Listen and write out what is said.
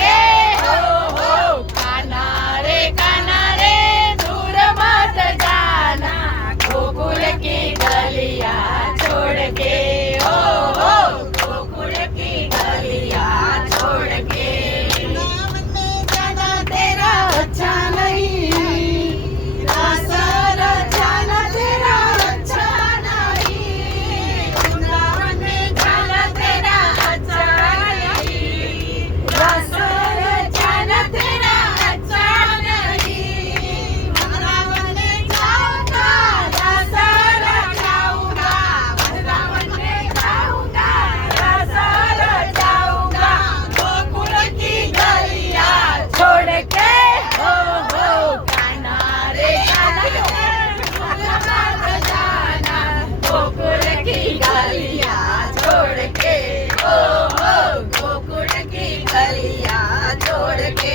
के हो काना रे दूर मत जाना गोकुल की गलियां छोड़ के हो गोकुल की गलियां छोड़ के वृंदावन में जाना तेरा अच्छा नहीं रासर जाना तेरा अच्छा नहीं वृंदावन में जाना तेरा अच्छा नहीं रासर जाना तेरा अच्छा नहीं वृंदावन में जाऊंगा रासर जाऊंगा वृंदावन में जाऊंगा रासर जाऊंगा गोकुल की गलियां छोड़ के हो काना रे काना जाना गोकुल की गलियां छोड़ के हो गोकुल की गलियां छोड़ के